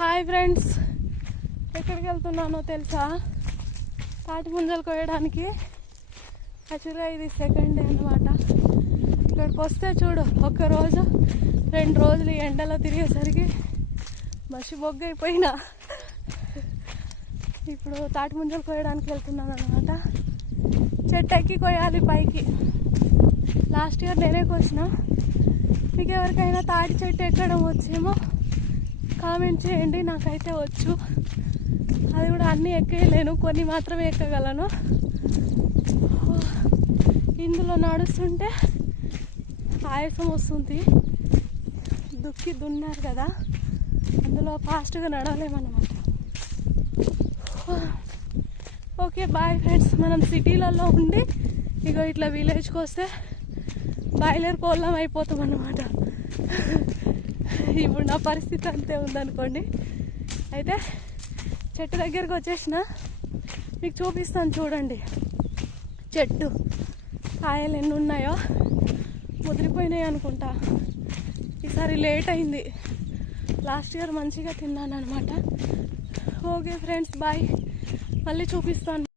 Hi friends, ఎక్కడికి వెళ్తున్నానో తెలుసా? తాటి ముంజలు కోయడానికి. యాక్చువల్గా ఇది సెకండ్ డే అన్నమాట. ఇక్కడికి వస్తే చూడు, ఒక్కరోజు 2 రోజులు ఎండలో తిరిగేసరికి మసి బొగ్గైపోయినా. ఇప్పుడు తాటి ముంజలు కోయడానికి వెళ్తున్నాను అనమాట. చెట్టు ఎక్కి కోయాలి పైకి. లాస్ట్ ఇయర్ నేనే కోసిన. మీకు ఎవరికైనా తాటి చెట్టు ఎక్కడం వచ్చేమో కామెంట్ చేయండి. నాకైతే వచ్చు, అది కూడా అన్నీ ఎక్కేయలేను, కొన్ని మాత్రమే ఎక్కగలను. ఇందులో నడుస్తుంటే ఆయాసం వస్తుంది. దున్నారు కదా, అందులో ఫాస్ట్గా నడవలేమన్నమాట. Okay bye friends. మనం సిటీలలో ఉండి ఇగో ఇట్లా విలేజ్కి వస్తే బాయిలర్ కోళ్ళం అయిపోతాం అన్నమాట. ఇప్పుడు నా పరిస్థితి అంతే ఉందనుకోండి. అయితే చెట్టు దగ్గరకు వచ్చేసిన, మీకు చూపిస్తాను చూడండి. చెట్టు కాయలు ఎన్ని ఉన్నాయో, ముదిరిపోయినాయి అనుకుంటా. ఈసారి లేట్ అయింది. లాస్ట్ ఇయర్ మంచిగా తిన్నాను అనమాట. ఓకే ఫ్రెండ్స్ బాయ్, మళ్ళీ చూపిస్తాను.